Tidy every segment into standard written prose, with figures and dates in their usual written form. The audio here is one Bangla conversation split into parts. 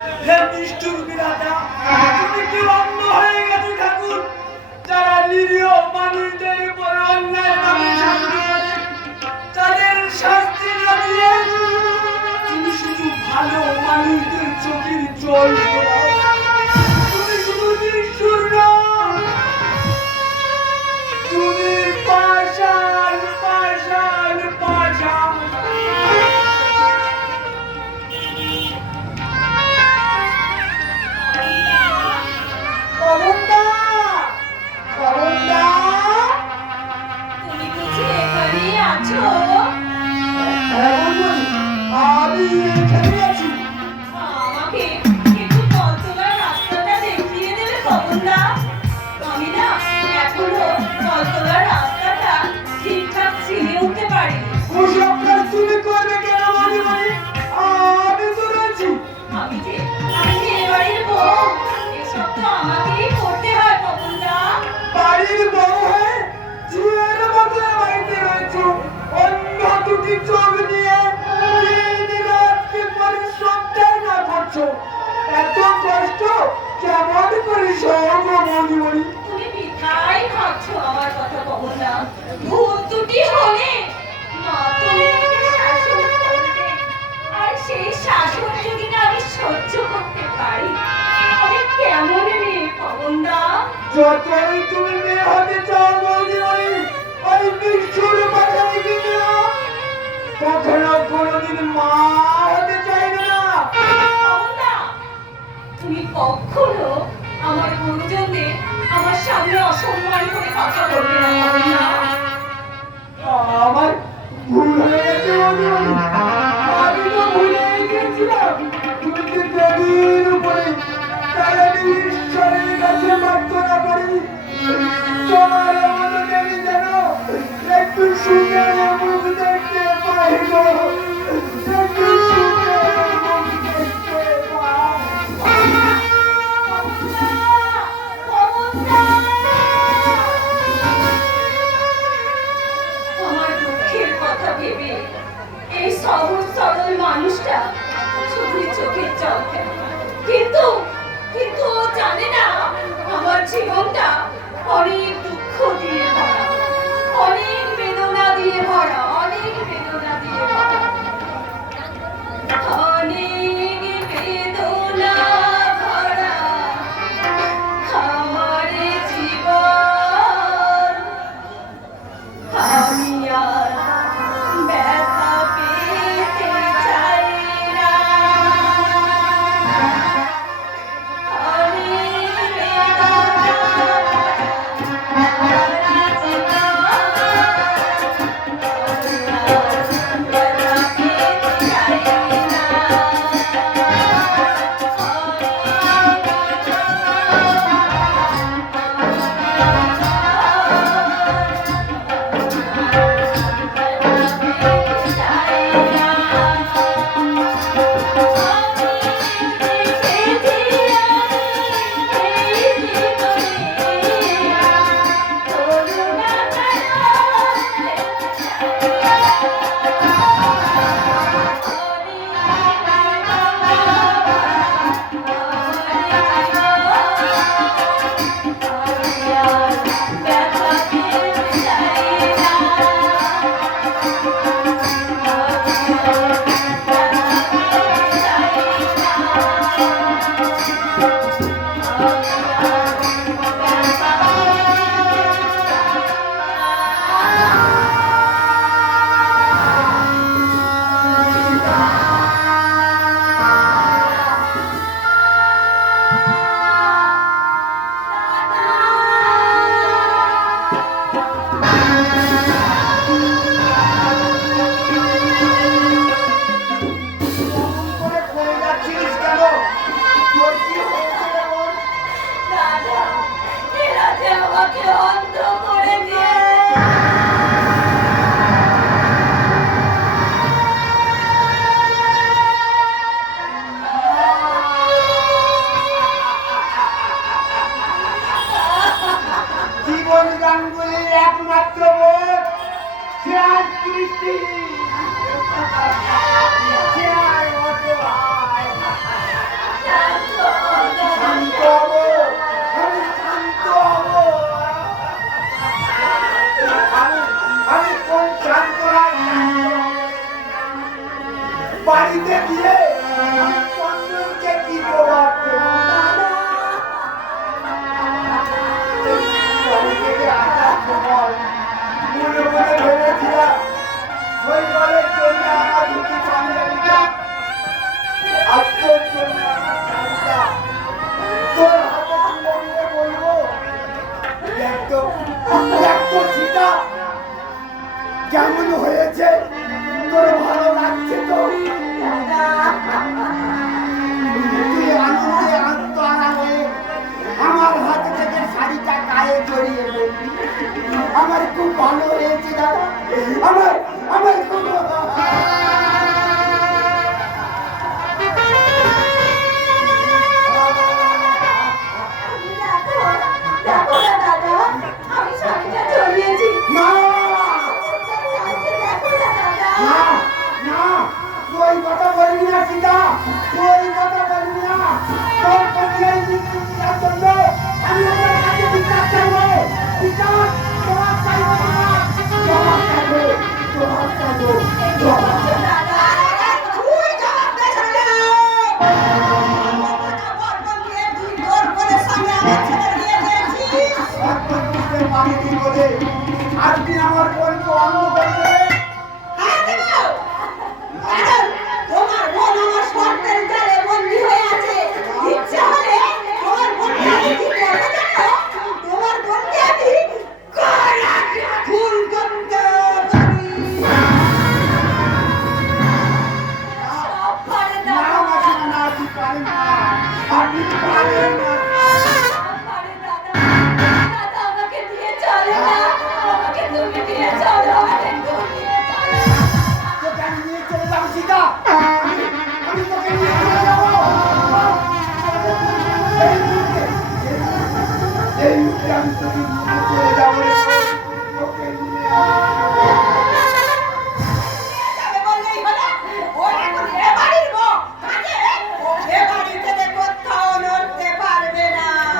হে নিষ্ঠুর বিধাতা, তুমি কি অন্ধ হয়ে গেছো ঠাকুর? যারা নিরীহ মানুষদের উপর অন্যায়ভাবে শাস্তি করে তাদের শাস্তি না দিয়ে তুমি শুধু ভালো মানুষদের চোখের জল ঘোরাও। তুমি শুধু নিষ্ঠুর নও, তুমি পাষাণ পাষাণ পাষাণ। কমলদা, কমলদা, তুমি বুঝি এখানেই আছো? আমি এখানে আছি। আমাকে একটু কলতলার রাস্তাটা দেখিয়ে দেবে কমলদা? আমি না এখনো কলতলার রাস্তাটা ঠিকঠাক চিনে উঠতে পারিনি। ওসব কাজ তুমি করবে কেন মাঝে? আমি তো রয়েছি। আমি যে এ বাড়ির বউ, এসব তো আমাকেই করতে হয় কমলদা। বাড়ির বউ হয়ে ঝিয়ের মতো বাড়িতে রয়েছে, অন্য দুটি চোখ নিয়ে দিন রাত কি পরিশ্রমটাই না করছো। এত কষ্ট কেমন করে সহ্য মজুরি? তুমি মিঠাই খাচ্ছ আমার কথা কমলদা। ভুল ত্রুটি হলে মা তুমি আমাকে শাসন করবে, আর সেই শাসন যদি না আমি সহ্য করতে পারি, আমি কেমন মেয়ে কমলদা? যতই তুমি মেয়ে হতে চাও মজুরি, ওই নিষ্ঠুর বাসা থেকে নিও, কখনো কোনোদিন মা হতে চাইবে না। কমলদা, তুমি কখনো আমার গুরুজনদের আমার সামনে অসম্মান করে কথা বলবে না কমলদা। আমার ভুল হয়ে গেছে মজুরি, আমি তো ভুলে গেছিলাম তুমি যে দেবীর উপরে তাহলে ঈশ্বরের কাছে প্রার্থনা করি তোমার মতো দেবী যেন একটু সুখে মুখ দেখতে পাই গো, একটু সুখে মুখ দেখতে পাই। আমার দুঃখের কথা ভেবে এই সহজ সরল মানুষটা শুধুই চোখের জল ফেলে, কিন্তু কিন্তু ও জানে না আমার জীবনটা অনেক দুঃখ দিয়ে ভরা, অনেক বেদনা দিয়ে ভরা, অনেক বেদনা দিয়ে ভরা, অনেক বেদনা ভরা আমার জীবন। আমি আর ব্যথা পেতে চাই না, অনেক বেদনা ভরা জীবন।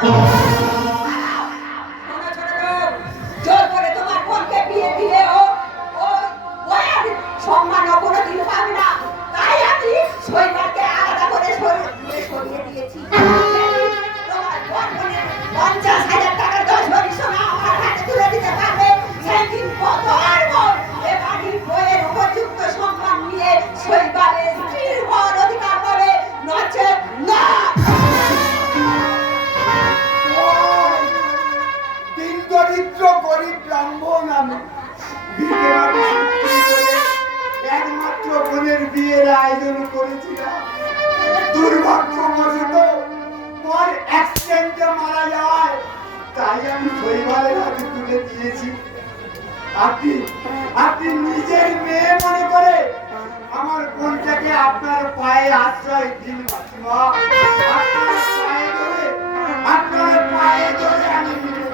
শোনো ছোট লোক, জোর করে তোমার বোনকে বিয়ে দিলে ও আর সম্মান কোনোদিন পাবে না। তাই আমি শৈবালকে আলাদা করে সরিয়ে দিয়েছি। তোমার বোনের 50,000 টাকার 10 ভরি সোনা আমার হাতে তুলে দিতে পারবে, সেদিন তোমার বোন এ বাড়ির বইয়ের উপযুক্ত সম্মান নিয়ে শৈবালের স্ত্রীর হওয়ার অধিকার পাবে, নচেত না। দিন দরিদ্র গরিব ব্রাহ্মণ আমি ভিটে মাটি বিক্রি করে একমাত্র বোনের বিয়ের আয়োজন করেছিলাম। দুর্ভাগ্যবশত পর অ্যাক্সিডেন্টে মারা যায়, তাই আমি শৈবালের হাতে তুলে দিয়েছি। আপনি আপনি নিজের মেয়ে মনে করে আমার বোনটাকে আপনার পায়ে আশ্রয় দিন মাসিমা। আপনার পায়ে ধরে আমি তুমি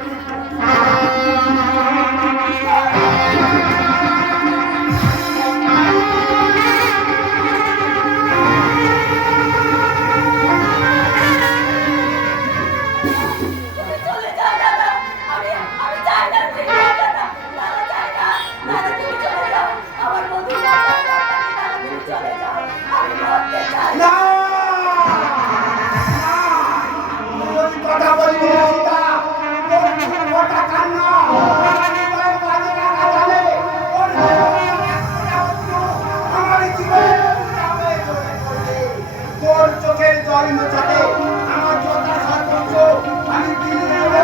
চলে যাও দাদা, আমি চাই না তুমি যাও দাদা, দাদা চাই না, দাদা তুমি চলে যাও, আমার বন্ধু দাদা তুমি চলে যাও, আমি মরতে চাই না। না! তুই কথা বলবি না সীতা, তোর কথা কান্না জীবনের মাঝে রাখা যাবে। আমার জীবনে তোর চোখের জল মোছাতে আমার যথা সর্বোচ্চ আমি দিয়ে দেব।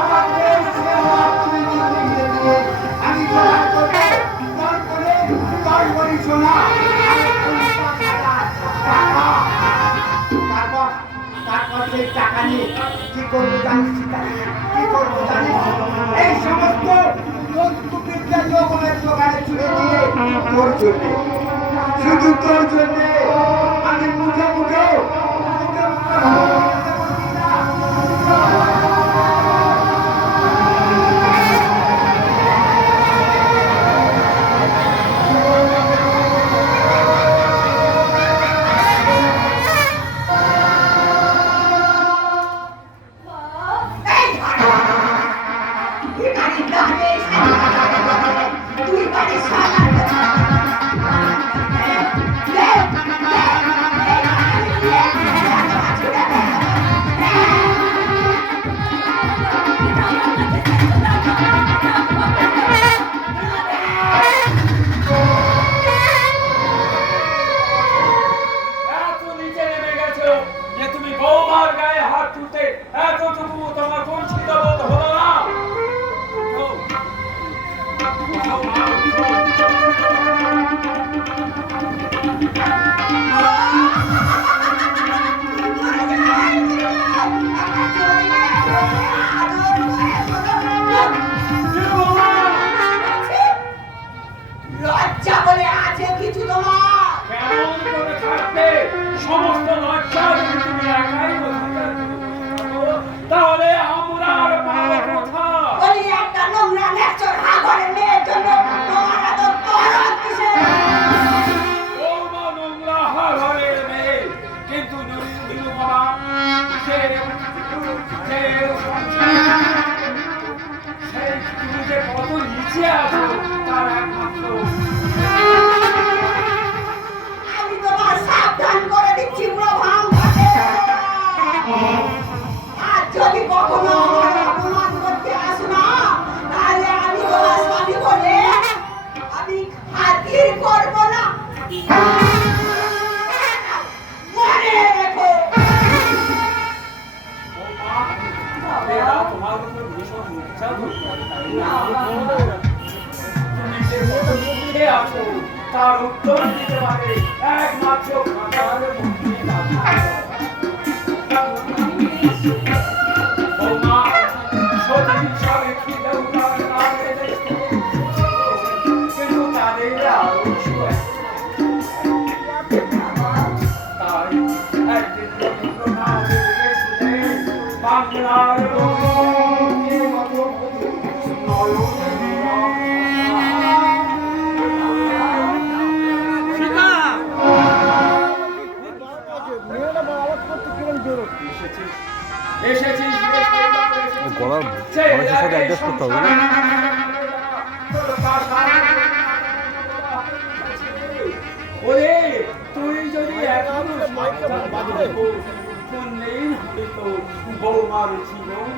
আমার দেশ সেবা তুমি নিয়ে দিয়ে আমি জোগাড় করবো তোর করে তোর বলি শোনা। তারপর সেই টাকা নিয়ে কি করবো জানিস সীতা? কি করবো জানিস? এই সমস্ত বন্ধুবিদ্যা যৌবনের দোকানে ছুড়ে দিয়ে তোর জন্যে, শুধু তোর জন্যে আমি মুখে মুখে এত নিচে নেমে গেছো যে তুমি বৌমার গায়ে হাত তুলতে এতটুকু তোমার কুণ্ঠিত বোধ হলো না? উঠো। উঠো মা, উঠো। কি বৌমা? লজ্জা বলে আছে কিছু তোমার? কেমন করে থাকবে? সমস্ত লজ্জা যদি তুমি একাই অধিকার করো, তাহলে আমরা আর পাবো কোথায়? বলি একটা নোংরা ন্যাচর হাগরের মেয়ের জন্য তোমার এত দরদ কিসের? বৌমা নোংরা হাড়ের মেয়ে, কিন্তু নিরুপমা সেই তুমি যে কত নিচে আছো তার একমাত্র আমি তোমার সাবধান করে দিচ্ছি পুরো ভাঙ ঘাটে। আর যদি কখনো আমার অপমান করতে আসো না, তাহলে আমি তোমার স্বামী বলে আমি খাতির করবো না। মনে রেখো। বৌমা, এরা তোমার উপর ভীষণ নির্যাতন করে, তাই না? তুমি যে কত সুখে আছো তার উত্তর দিতে পারে একমাত্র কাঁটার মধ্যে বৌমা, সতী হিসাবে খিদেও তার নামে দেখতে, কিন্তু তাদের আরো তাই একদিন রবীন্দ্রনাথ লিখেছিলেন, বাংলার রঙের মতো সীতা! এসেছিস এসেছিস রে শৈবাল, এসেছিস। গলার সেই ভয়েসের সাথে এক অ্যাডজাস্ট করতে হবে না? তোর পাশার ওরে তুই যদি এখনো শুনলেই হয়তো বৌমার জীবন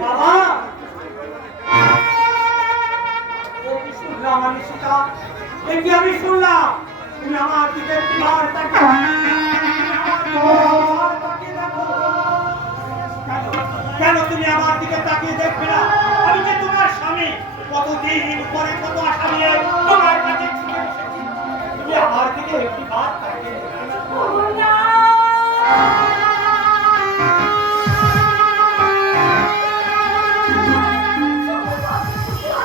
বাবা এ কি শুনলাম আমি সীতা, এ কি আমি শুনলাম? তুমি আমার দিকে একটিবার তাকিয়ে দেখো। কেন তুমি আমার দিকে তাকিয়ে দেখবে না? আমি যে তোমার স্বামী, কতদিন পরে কত আশা নিয়ে তোমার কাছে ছুটে এসেছি। তুমি আমার দিকে একটিবার তাকিয়ে দেখবে না? ওগোনা!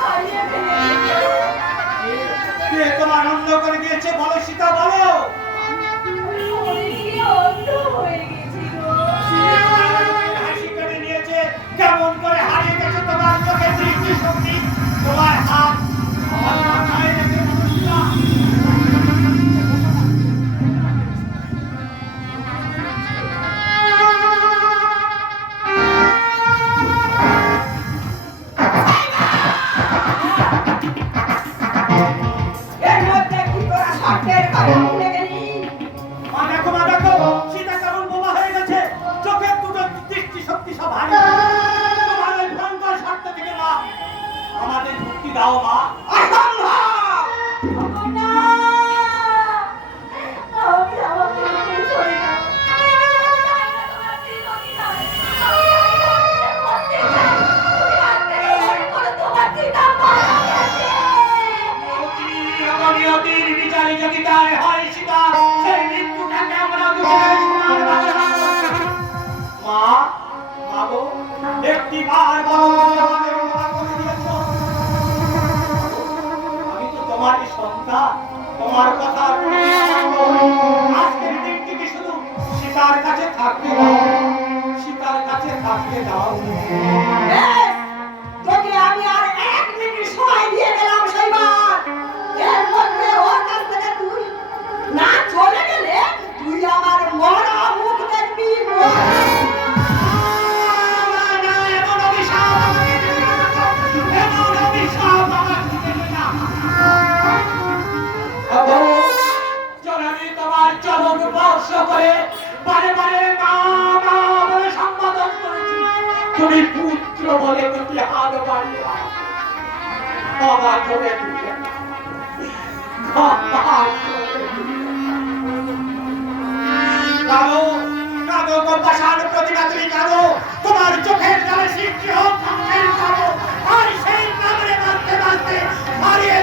হারিয়ে ফেলেছি। কে তোমার অন্ধ করে দিয়েছে বলো সীতা, বলো। পড়ে গিয়ে অন্ধ হয়ে গেছি গো। হাসি কেড়ে নিয়েছে, কেমন করে হারিয়ে গেছে তোমার চোখের দৃষ্টিশক্তি, তোমার হাত আমার মাথায় রেখে বলো সীতা। এর মধ্যে কি তোরা শর্তের কথা ভুলে গেলি? মা দেখো, সীতা কেমন বোমা হয়ে গেছে, চোখের দুটো দৃষ্টিশক্তি সব হারিয়ে গেছে। তোমার ওই ভয়ঙ্কর শর্ত থেকে মা আমাদের মুক্তি দাও মা। ওগোনা! আমি আমাকে ছেড়ে চলে যাবো। আমি চাই না তোমার জীবনই নয়। আমি এই মরতে চাই। তুমি হাত থেকে মনে করো তোমার চিতা মারা গেছে। নিয়তির বিচারে যদি তাই হয় সীতা, সেই মৃত্যুটাকে আমরা দুজনে সোনার বাংলা মা, মা গো, একটিবার বলো তুমি আমাদের ক্ষমা করে দিয়েছো। আমি তো তোমারই সন্তান, তোমার কথা আজকের দিনটিকে শুধু সীতার কাছে থাকতে দাও, সীতার কাছে থাকতে দাও। বেশ, তোকে আমি আর 1 মিনিট সময় দিয়ে গেলাম শৈবাল। এর মধ্যে ওর কাছ থেকে তুই না চলে গেলে তুই আমার মরা মুখ দেখবি। এমন অভিশাপ আমাকে দিবে না, এমন অভিশাপ আমাকে দিবে না। বাবু, জননী তোমার চরণ স্পর্শ করে বারে বারে মা মা বলে সম্বোধন করেছি, তুমি পুত্র বলে দুটি হাত বাড়িয়ে ক্ষমা করে দিবে, ক্ষমা করে দিবে। কাঁদো, কাঁদো কম্পাসার প্রতিভা তুমি কাঁদো, তোমার চোখের জলে সৃষ্টি হোক ধ্বংসের কাঁদো, আর সেই কামড়ে বাঁচতে বাঁচতে হারিয়ে